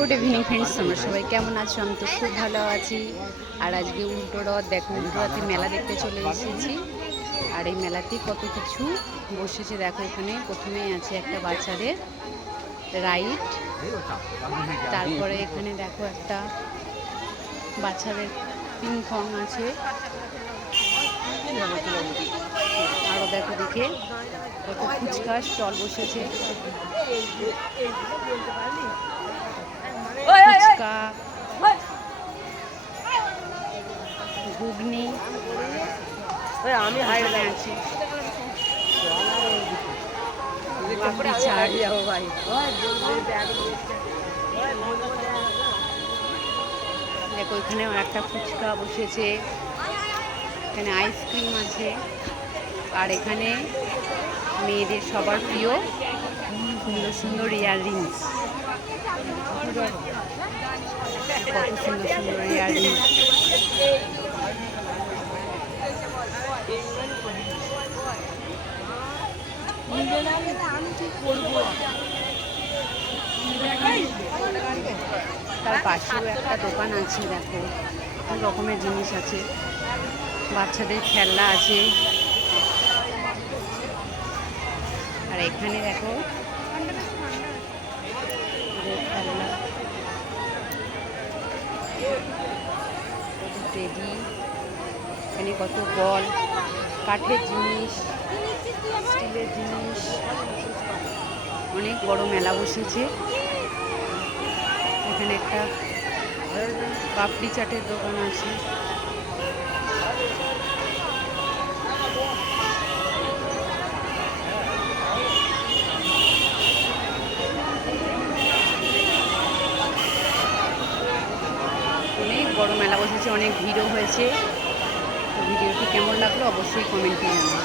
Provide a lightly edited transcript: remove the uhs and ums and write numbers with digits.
Good evening friends, তোমরা সবাই কেমন আছো? আমি তো খুব ভালো আছি। আর আজকে উল্টো রথ, দেখো উল্টো রথে মেলা দেখতে চলে এসেছি। আর এই মেলাতে কত কিছু বসেছে দেখো। এখানে প্রথমেই আছে একটা বাচ্চাদের রাইড, তারপরে এখানে দেখো একটা বাচ্চাদের পিং পং আছে, আরও দেখো দেখে কত ফুচকা স্টল বসেছে। ফুচকা, ঘুগনি আমি হাইড়ে আছি, পাপড়ি চাট। দেখো এখানেও একটা ফুচকা বসেছে, এখানে আইসক্রিম আছে, আর এখানে মেয়েদের সবার প্রিয় সুন্দর সুন্দর ইয়াররিংস, কত সুন্দর সুন্দর ইয়াররিংস। তার পাশেও একটা দোকান আছে, দেখো কত রকমের জিনিস আছে, বাচ্চাদের খেলনা আছে। আর এখানে দেখো খেলনা, কত টেডি, এখানে কত বল, কাঠের জিনিস, স্টিলের জিনিস। অনেক বড় মেলা বসেছে। এখানে একটা পাপড়ি চাটের দোকান আছে। অনেক বড় মেলা বসেছে, অনেক ভিড়ও হয়েছে। ভিডিওটি কেমন লাগলো অবশ্যই কমেন্টে জানাবেন।